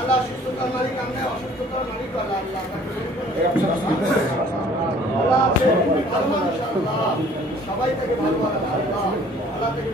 আল্লাহ সুস্থতার মালিক আমরা, অসুস্থতার মালিক আল্লাহ। আল্লাহ সবাই থেকে ভালো আল্লাহ আল্লাহ থেকে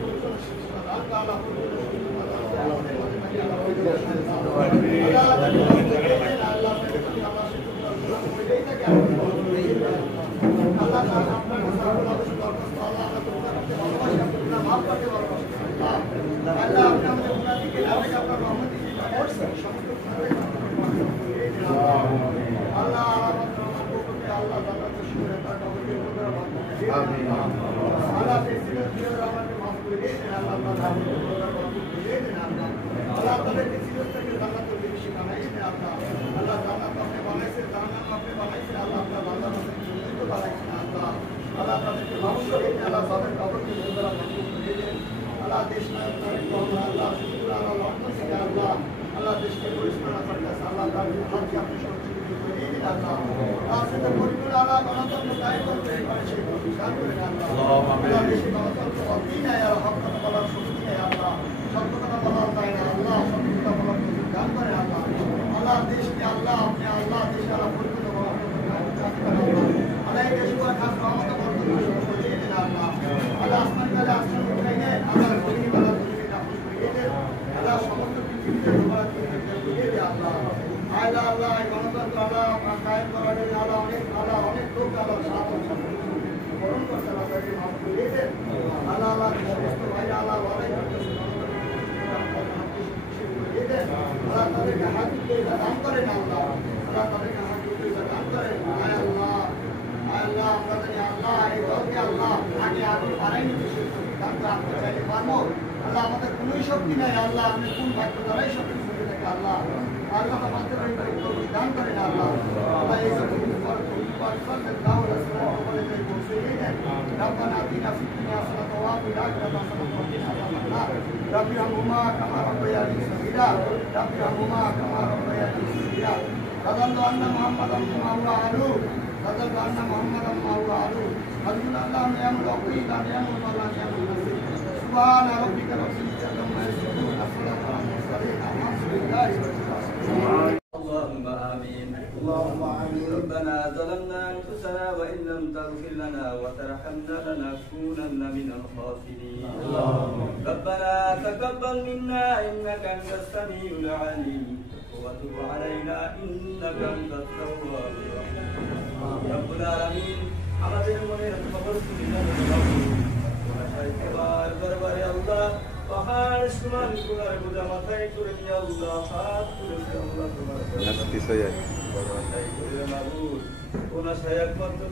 আমাদের কোন শক্তি নাই আল্লাহ, আপনি কোন ভাগ্য দ্বারাই শক্তি থাকে আল্লাহ। আল্লাহ আমাদের দান করেন আল্লাহ। আল্লাহ এই সব ربنا آتنا في الدنيا حسنة وفي الآخرة حسنة وقنا عذاب النار رب ارحمهما كما ربياني صغيرا رب ارحمهما كما ربياني صغيرا فظل أن محمدا ما هو أهله فظل أن محمدا ما هو أهله حسبنا الله نعم الوكيل نعم المولى نعم النصير سبحان ربك رب العزة عما يصفون وسلام على المرسلين الحمد لله رب العالمين. اللهم آمين. اللهم آمين. ربنا ظلمنا أنفسنا وإن لم تغفر لنا وترحمنا لنكونن من الخاسرين. ربنا تقبل منا إنك أنت السميع العليم وتب علينا إنك أنت التواب الرحيم. رب العالمين আমাদের মনের খবর তুমি জানো। দরবারে আল্লাহ পাহাড় সমান গুনার বোঝা মাথায় করে নিয়ে আল্লাহ হাত তুলেছে আল্লাহ তোমার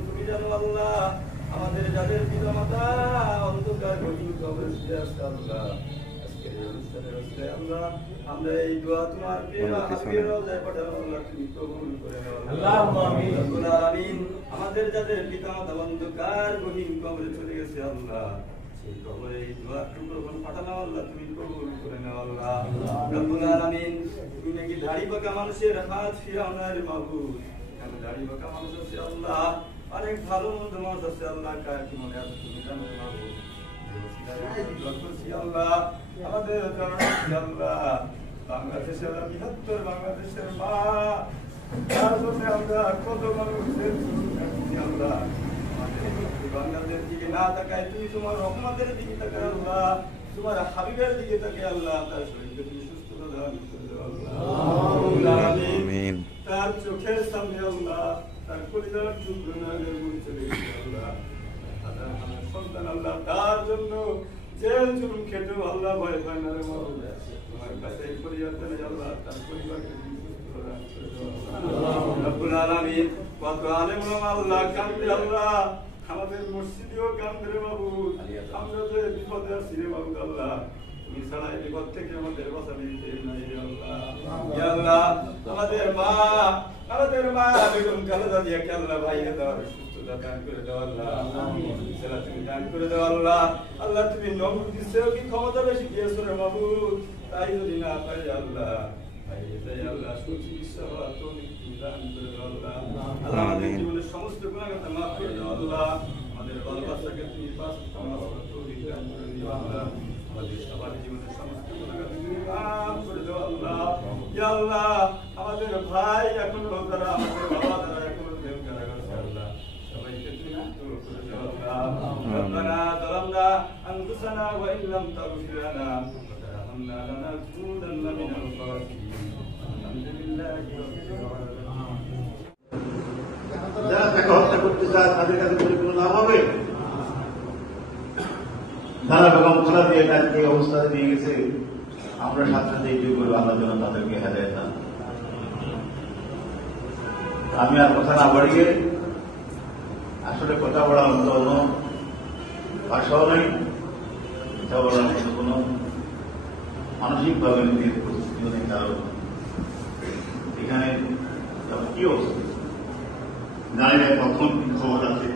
তুমি জানো আল্লাহ আমাদের যাদের পিতা মাতা অন্ধকার গভীর কবরে শুয়ে আছে আল্লাহ আজকের এই অনুষ্ঠানের অবস্থায় আমরা এই দোয়া তোমার প্রিয় রওজায় পাঠানো আল্লাহ তুমি কবুল করে নাও আল্লাহুম্মা আমিন। রব্বুল আলামিন আমাদের যাদের পিতা মাতা অন্ধকার গভীর কবরে চলে গেছে আল্লাহ সেই কবরে এই দোয়া টুকরো পাঠানো আল্লাহ তুমি কবুল করে নাও আল্লাহ। রব্বুল আলামিন তুমি নাকি দাড়ি পাকা মানুষের হাত ফিরানোর মাবুদ, এখানে দাড়ি পাকা মানুষ আছে আল্লাহ, অনেক ভালো মন্দ মানুষ আছে আল্লাহ, কার কি মনে আছে তুমি জানো মাবুদ। আল্লাহ আমাদের আল্লাহ বাংলাদেশের বৃহত্তর বাংলাদেশের মা তার জন্য আমরা কত মানুষের আল্লাহ বাংলাদেশ দিকে না তাকায় তুমি তোমার রহমতের দিকে তাকায় আল্লাহ, তোমার হাবিবের দিকে তাকায় আল্লাহ, তার শরীরকে তুমি সুস্থতা দান করে দাও আল্লাহ। আমিন। তার চোখের সামনে আল্লাহ তার কলিজার টুকরো না মন চলে গেছে আল্লাহ, সন্তান আল্লাহ তার জন্য জেল জুলুম খেটেও আল্লাহ ভয় পায় না রে মাওলা, তোমার কাছে পরিবর্তন আল্লাহ তার পরিবারকে তুমি সুস্থতা দান করে দাও আল্লাহ। রব্বুল আলামিন কত আলেম ওলামা আল্লাহ কান্দে আল্লাহ, আমাদের মসজিদেও কান্দে রে মাবুদ, আমরা যে বিপদে আছি রে মাবুদ আল্লাহ তুমি ছাড়া এই বিপদ থেকে আমাদের বাঁচা দিতে নাই রে আল্লাহ। ইয়া আল্লাহ আমাদের মা বেগম খালেদা জিয়াকে আল্লাহ ভাইয়ে দাও, সুস্থতা দান করে দাও আল্লাহ, সেরা তুমি দান করে দাও আল্লাহ। আল্লাহ তুমি নবুর দিছেও কি ক্ষমতা বেশি দিয়েছো রে মাবুদ, তাই যদি না পারি আল্লাহ আল্লাহ সুচিকিৎসা হওয়া তুমি দান করে দাও আল্লাহ। আল্লাহ আমাদের জীবনের সমস্ত গুনাহকে মাফ করে দাও আল্লাহ, আমাদের বাল বাচ্চাকে তুমি পাঁচ তৌফিক দান করে দিও আল্লাহ, আমাদের সবার জীবনের সমস্ত গুনাহকে তুমি মাফ করে দাও আল্লাহ। আল্লাহ আমাদের ভাই এখনো তারা আমাদের বাবা তারা এখনো জেল কারাগারে আল্লাহ সবাইকে তুমি মুক্ত করে দাও আল্লাহ রব্বানা যালামনা আনফুসানা ওয়া ইন লাম তাগফির লানা ওয়া তারহামনা লানাকুনান্না মিনাল খাসিরিন আলহামদুলিল্লাহি রাব্বিল আলামিন। যারা তাকে হত্যা করতে চায় তাদের কাছে পরিপূর্ণ লাভ হবে। ধারা বেগম খোলা দিয়ে তাকে এই অবস্থায় নিয়ে গেছে, আমরা সাথে এই যুগ করে আল্লাহ যেন তাদেরকে হেদায়েত দান। আমি আর কথা না বাড়িয়ে আসলে কথা বলার মতো কোনো ভাষাও নেই, কথা বলার মতো কোনো মানসিকভাবে নিজের পরিস্থিতিও নেই। কারণ এখানে কি অবস্থা জানি না, কখন কি খবর আছে,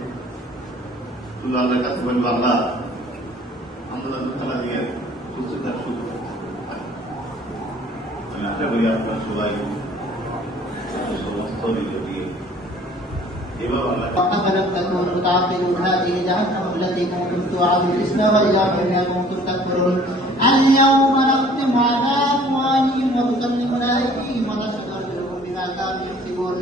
শুধু আল্লাহর কাছে বলবো আল্লাহ আন্দোলন খেলা দিয়ে সুস্থতার সুযোগ। আমি আশা করি আপনার সবাই সমস্ত নিজে দিয়ে এভাবে আল্লাহ فلم تكونوا تعقلون هذه جهنم التي كنتم توعدون اصلوها بما كنتم تكفرون اليوم نختم على أفواههم وتكلمنا أيديهم ونشهد أرجلهم بما كانوا يكسبون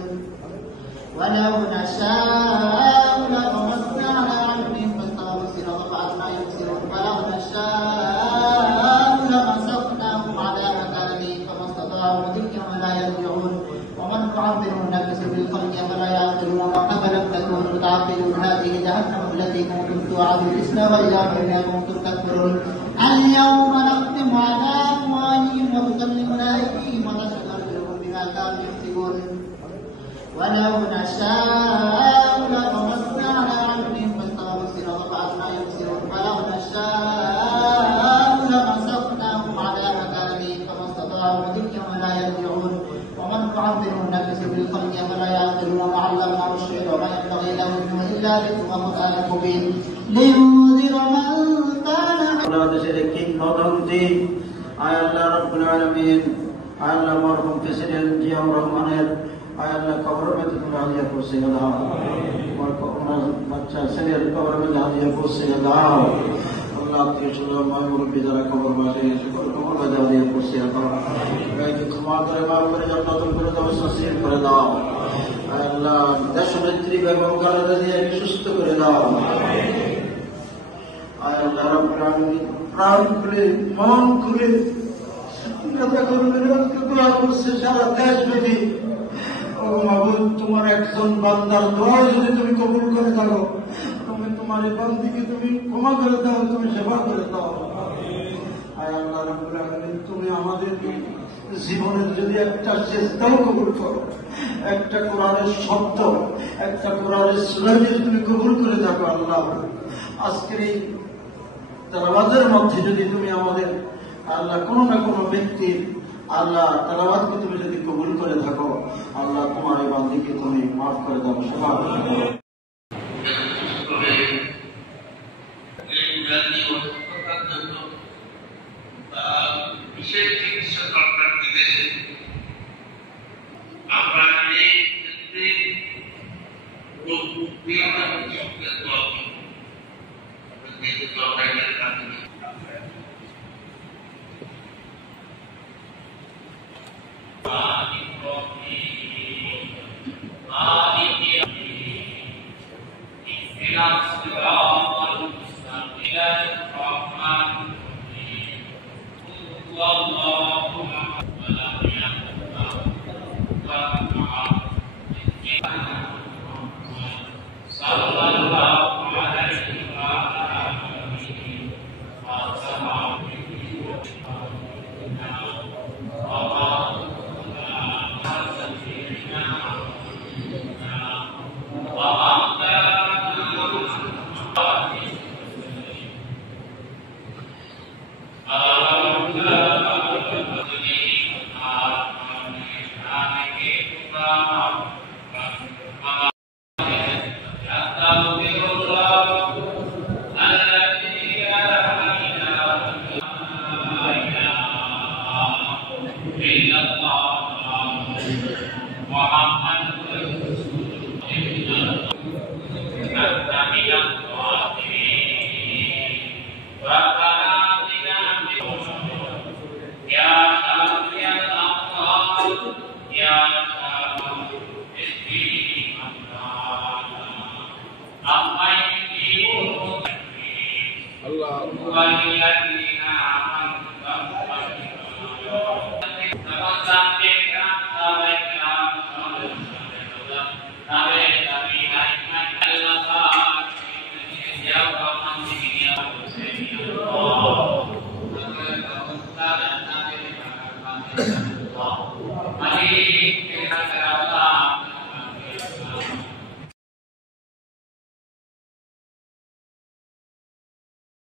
ولو نشاء لطمسنا على أعينهم فاستبقوا الصراط فأتبعنا يبصرون ولو نشاء لمسخناهم على مكانتهم فما استطاعوا مضيا ولا يرجعون ومن نعمره نكسه في الخلق أفلا يعقلون أفلم تكونوا تعقلون هذه جهنم التي كنتم توعدون اصلوها بما كنتم تكفرون اليوم نختم على أفواههم وتكلمنا أيديهم ونشهد أرجلهم بما كانوا يكسبون ولو نشاء لطمسنا على أعينهم فاستبقوا الصراط فأتبعنا يبصرون ولو نشاء لمسخناهم على مكانتهم فما استطاعوا مضيا ولا يرجعون ومن نعمره نكسه في الخلق أفلا يعقلون وعلمناه الشعر وما ينبغي له إلا ذكر وقرآن مبين لينذر من كان বাংলাদেশের কিংবদন্তি আয় আল্লাহ রাব্বুল আলামিন, আয় আল্লাহ মরহুম প্রেসিডেন্ট জিয়াউর রহমানের আয় আল্লাহ কবর মধ্যে তুমি হাজিয়া পৌঁছে দাও, ওনার বাচ্চা ছেলের কবর মধ্যে হাজিয়া পৌঁছে দাও আল্লাহ। আত্মীয় মুরব্বী যারা কবর মাঝে সকল কবর মধ্যে হাজিয়া পৌঁছে দাও, গাইকে ক্ষমা করে মাফ করে জান্নাতুল ফেরদাউস নসিব করে দাও আয় আল্লাহ। দেশনেত্রী বেগম খালেদা জিয়াকে সুস্থ করে দাও আয় আল্লাহ রাব্বুল আলামিন। প্রাণ খুলে মন খুলে দোয়া করছে সারা দেশব্যাপী। ও মাবুদ, তোমার একজন বান্দার দোয়া যদি তুমি কবুল করে দাও, তুমি তোমার এই বান্দিকে তুমি ক্ষমা করে দাও, তুমি সেবা করে দাও আয় আল্লাহ রাব্বুল আলামিন। তুমি আমাদের জীবনের যদি একটা চেষ্টাও কবুল করো, একটা কোরআনের শব্দ, একটা কোরআনের সূরা যদি তুমি কবুল করে থাকো আল্লাহ, আজকের এই তেলাওয়াতের মধ্যে যদি তুমি আমাদের আল্লাহ কোনো না কোনো ব্যক্তির আল্লাহ তেলাওয়াতকে তুমি যদি কবুল করে থাকো আল্লাহ, তোমার এই বান্দিকে তুমি মাফ করে দাও, সেবা করে দাও। বিশেষ চিকিৎসা দরকার বিদেশে। আমরা এই ক্ষেত্রে Ya Mari kita